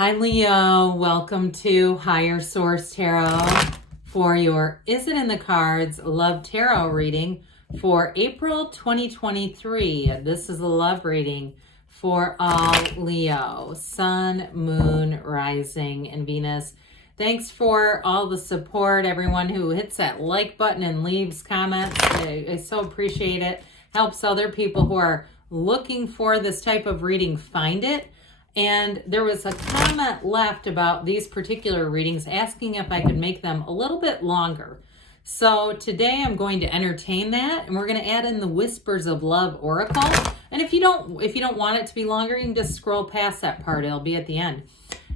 Hi Leo, welcome to Higher Source Tarot for your Is It in the Cards Love Tarot reading for April 2023. This is a love reading for all Leo, Sun, Moon, Rising, and Venus. Thanks for all the support, everyone who hits that like button and leaves comments. I so appreciate it. Helps other people who are looking for this type of reading find it. And there was a comment left about these particular readings asking if I could make them a little bit longer. So today I'm going to entertain that, and we're going to add in the Whispers of Love Oracle. And if you don't want it to be longer, you can just scroll past that part. It'll be at the end.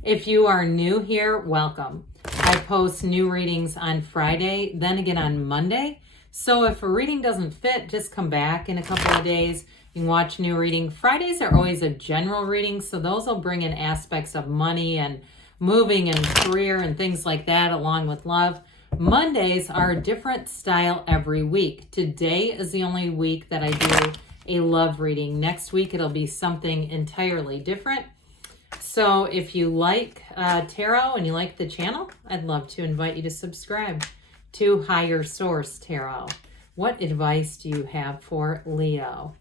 If you are new here, welcome. I post new readings on Friday, then again on Monday. So if a reading doesn't fit, just come back in a couple of days. You can watch new reading. Fridays are always a general reading, so those will bring in aspects of money and moving and career and things like that, along with love. Mondays are a different style every week. Today is the only week that I do a love reading. Next week, it'll be something entirely different. So if you like tarot and you like the channel, I'd love to invite you to subscribe to Higher Source Tarot. What advice do you have for Leo?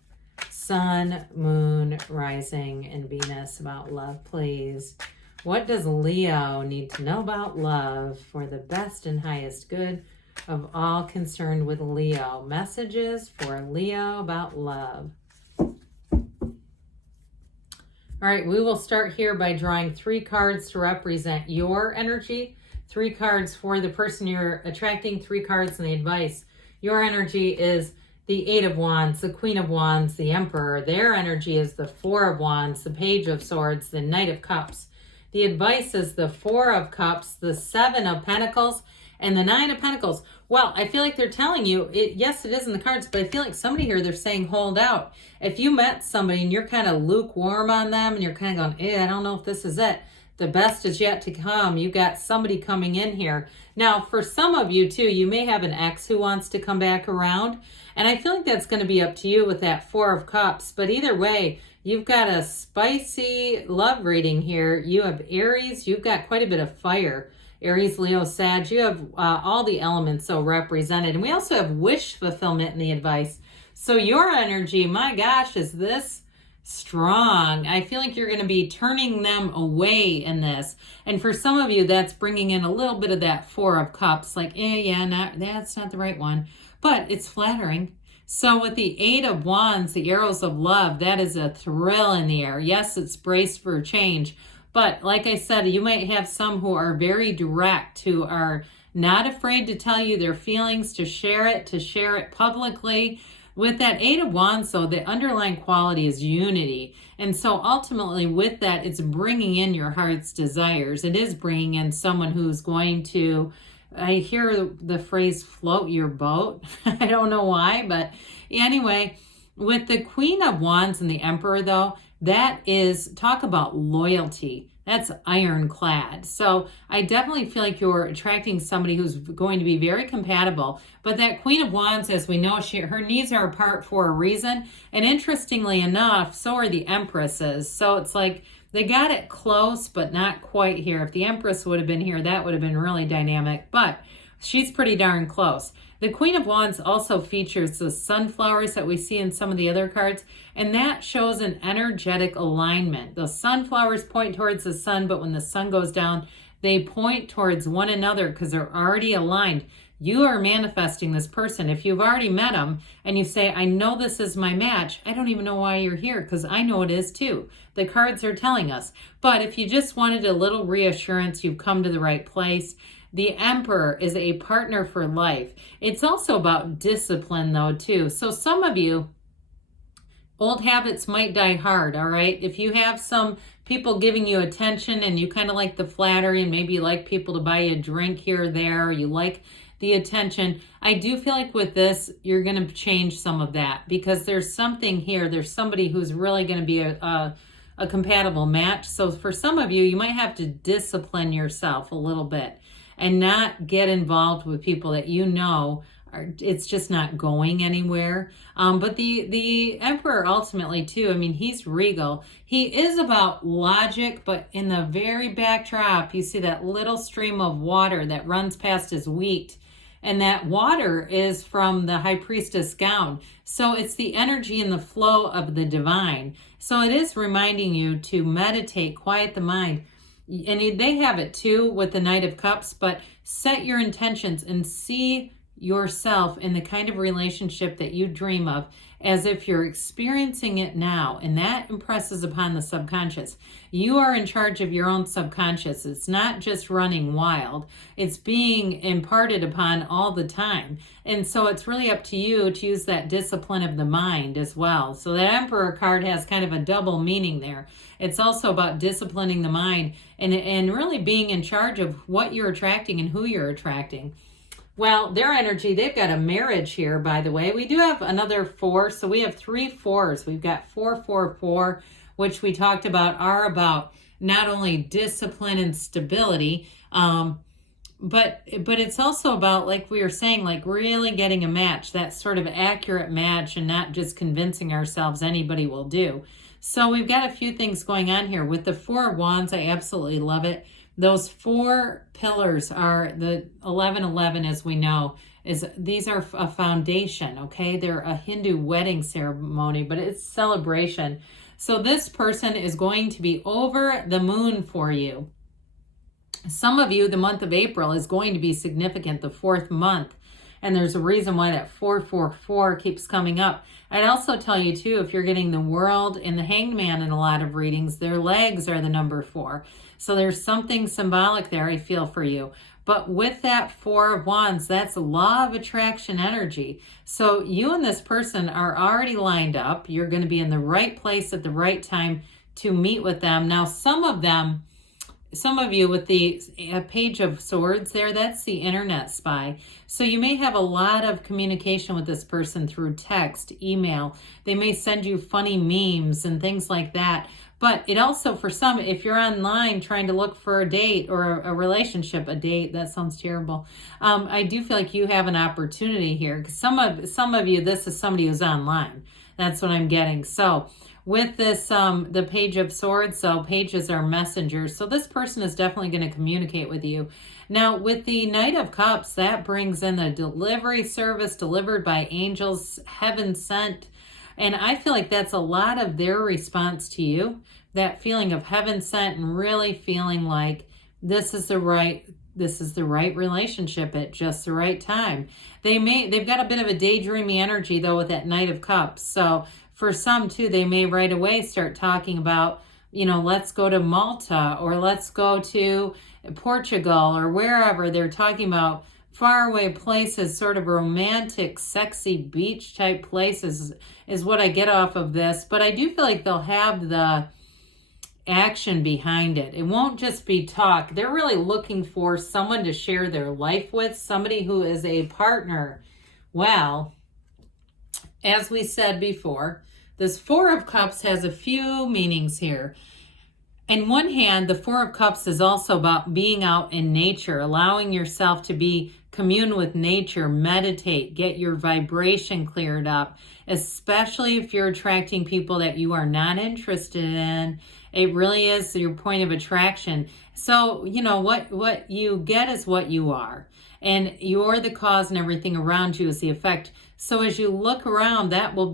Sun, Moon, Rising, and Venus about love, please. What does Leo need to know about love for the best and highest good of all concerned with Leo? Messages for Leo about love. All right, we will start here by drawing 3 cards to represent your energy. 3 cards for the person you're attracting, 3 cards in the advice. Your energy is the 8 of Wands, the Queen of Wands, the Emperor. Their energy is the 4 of Wands, the Page of Swords, the Knight of Cups. The advice is the 4 of Cups, the 7 of Pentacles, and the 9 of Pentacles. Well, I feel like they're telling you, yes, it is in the cards, but I feel like somebody here, they're saying hold out. If you met somebody and you're kind of lukewarm on them and you're kind of going, I don't know if this is it. The best is yet to come. You've got somebody coming in here. Now, for some of you too, you may have an ex who wants to come back around. And I feel like that's going to be up to you with that 4 of Cups. But either way, you've got a spicy love reading here. You have Aries. You've got quite a bit of fire. Aries, Leo, Sag. You have all the elements so represented. And we also have wish fulfillment in the advice. So your energy, my gosh, is this strong. I feel like you're going to be turning them away in this. And for some of you, that's bringing in a little bit of that 4 of Cups. Like, that's not the right one. But it's flattering. So with the 8 of Wands, the arrows of love, that is a thrill in the air. Yes, it's braced for change. But like I said, you might have some who are very direct, who are not afraid to tell you their feelings, to share it publicly. With that 8 of Wands, though, the underlying quality is unity. And so ultimately with that, it's bringing in your heart's desires. It is bringing in someone who's going to, I hear the phrase float your boat. I don't know why, but anyway, with the Queen of Wands and the Emperor, though, that is, talk about loyalty. That's ironclad. So I definitely feel like you're attracting somebody who's going to be very compatible. But that Queen of Wands, as we know, her needs are apart for a reason. And interestingly enough, so are the Empresses. So it's like they got it close, but not quite here. If the Empress would have been here, that would have been really dynamic. But she's pretty darn close. The Queen of Wands also features the sunflowers that we see in some of the other cards, and that shows an energetic alignment. The sunflowers point towards the sun, but when the sun goes down, they point towards one another because they're already aligned. You are manifesting this person. If you've already met them and you say, I know this is my match, I don't even know why you're here because I know it is too. The cards are telling us. But if you just wanted a little reassurance, you've come to the right place. The Emperor is a partner for life. It's also about discipline, though, too. So some of you, old habits might die hard, all right? If you have some people giving you attention and you kind of like the flattery and maybe you like people to buy you a drink here or there, or you like the attention, I do feel like with this, you're going to change some of that because there's something here. There's somebody who's really going to be a compatible match. So for some of you, you might have to discipline yourself a little bit and not get involved with people that you know it's just not going anywhere. But the Emperor ultimately too, I mean, he's regal. He is about logic, but in the very backdrop, you see that little stream of water that runs past his wheat. And that water is from the high priestess gown. So it's the energy and the flow of the divine. So it is reminding you to meditate, quiet the mind. And they have it too with the Knight of Cups, but set your intentions and see yourself in the kind of relationship that you dream of as if you're experiencing it now, and that impresses upon the subconscious. You are in charge of your own subconscious. It's not just running wild. It's being imparted upon all the time. And so it's really up to you to use that discipline of the mind as well. So that Emperor card has kind of a double meaning there. It's also about disciplining the mind and really being in charge of what you're attracting and who you're attracting. Well, their energy, they've got a marriage here, by the way. We do have another 4, so we have 3 4s. We've got 4, 4, 4, which we talked about are about not only discipline and stability, but it's also about, like we were saying, like really getting a match, that sort of accurate match, and not just convincing ourselves anybody will do. So we've got a few things going on here. With the 4 of Wands, I absolutely love it. Those 4 pillars are the 1111, as we know. These are a foundation, okay? They're a Hindu wedding ceremony, but it's celebration. So this person is going to be over the moon for you. Some of you, the month of April is going to be significant, the 4th month. And there's a reason why that 444 keeps coming up. I'd also tell you too, if you're getting the World and the Hanged Man in a lot of readings, their legs are the number 4. So there's something symbolic there, I feel, for you. But with that 4 of Wands, that's law of attraction energy. So you and this person are already lined up. You're going to be in the right place at the right time to meet with them. Now, some of you with the Page of Swords there, that's the internet spy. So you may have a lot of communication with this person through text, email. They may send you funny memes and things like that. But it also, for some, if you're online trying to look for a date or a relationship, that sounds terrible. I do feel like you have an opportunity here. Because some of you, this is somebody who's online. That's what I'm getting. So with this, the Page of Swords, so pages are messengers. So this person is definitely going to communicate with you. Now, with the Knight of Cups, that brings in the delivery service delivered by angels, heaven sent. And I feel like that's a lot of their response to you, that feeling of heaven sent and really feeling like this is the right relationship at just the right time. They've got a bit of a daydreamy energy though with that Knight of Cups. So for some too, they may right away start talking about, let's go to Malta or let's go to Portugal or wherever. They're talking about faraway places, sort of romantic, sexy beach type places is what I get off of this. But I do feel like they'll have the action behind it. It won't just be talk. They're really looking for someone to share their life with, somebody who is a partner. Well, as we said before, this 4 of Cups has a few meanings here. On one hand, the 4 of Cups is also about being out in nature, allowing yourself to commune with nature, meditate, get your vibration cleared up, especially if you're attracting people that you are not interested in. It really is your point of attraction. So, what you get is what you are. And you're the cause and everything around you is the effect. So as you look around, that will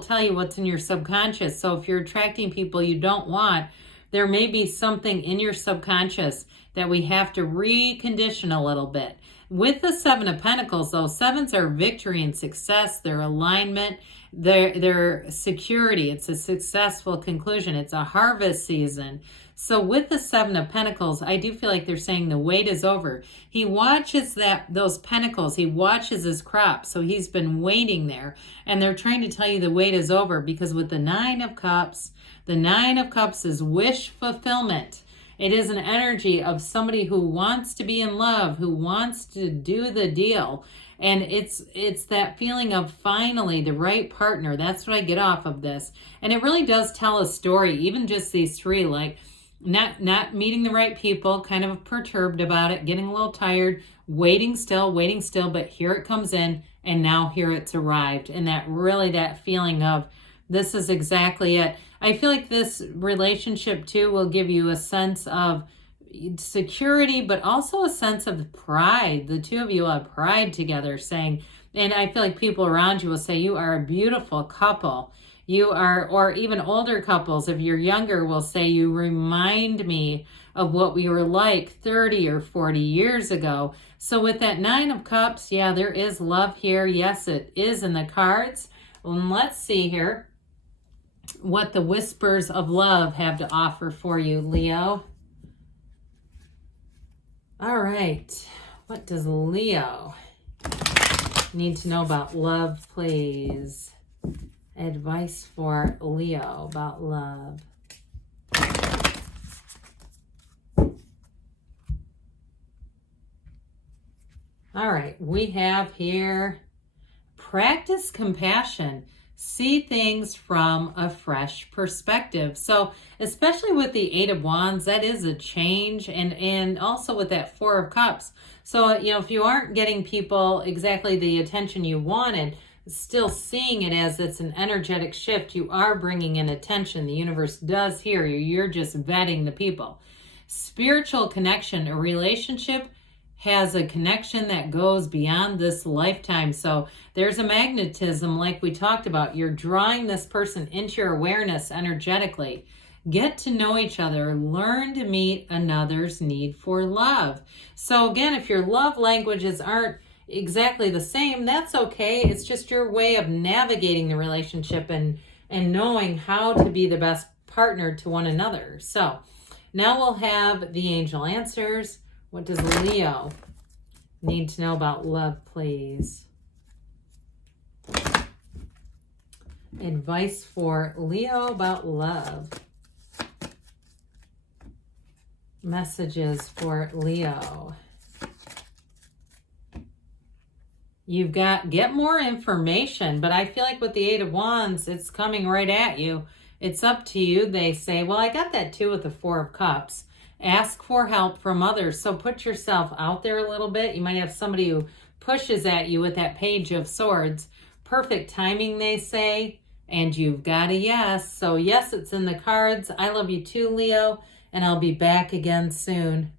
tell you what's in your subconscious. So if you're attracting people you don't want, there may be something in your subconscious that we have to recondition a little bit. With the 7 of Pentacles, though, 7s are victory and success, their alignment, their security. It's a successful conclusion. It's a harvest season. So with the 7 of Pentacles, I do feel like they're saying the wait is over. He watches those pentacles. He watches his crop. So he's been waiting there. And they're trying to tell you the wait is over, because with the 9 of Cups, the 9 of Cups is wish fulfillment. It is an energy of somebody who wants to be in love, who wants to do the deal. And it's that feeling of finally the right partner. That's what I get off of this. And it really does tell a story, even just these 3, like not meeting the right people, kind of perturbed about it, getting a little tired, waiting still, but here it comes in, and now here it's arrived. And that feeling of, this is exactly it. I feel like this relationship too will give you a sense of security, but also a sense of pride. The two of you have pride together, saying, and I feel like people around you will say, you are a beautiful couple. You are, or even older couples, if you're younger, will say, you remind me of what we were like 30 or 40 years ago. So with that Nine of Cups, yeah, there is love here. Yes, it is in the cards. Let's see here what the whispers of love have to offer for you, Leo. All right. What does Leo need to know about love, please? Advice for Leo about love. All right. We have here, practice compassion. See things from a fresh perspective. So especially with the Eight of Wands, that is a change. And also with that Four of Cups. So, if you aren't getting people exactly the attention you wanted, still seeing it as it's an energetic shift, you are bringing in attention. The universe does hear you. You're just vetting the people. Spiritual connection, a relationship has a connection that goes beyond this lifetime. So there's a magnetism like we talked about. You're drawing this person into your awareness energetically. Get to know each other. Learn to meet another's need for love. So again, if your love languages aren't exactly the same, that's okay. It's just your way of navigating the relationship and knowing how to be the best partner to one another. So now we'll have the angel answers. What does Leo need to know about love, please? Advice for Leo about love. Messages for Leo. You've got, get more information, but I feel like with the Eight of Wands, it's coming right at you. It's up to you. They say, well, I got that too with the Four of Cups. Ask for help from others. So put yourself out there a little bit. You might have somebody who pushes at you with that Page of Swords. Perfect timing, they say. And you've got a yes. So yes, it's in the cards. I love you too, Leo. And I'll be back again soon.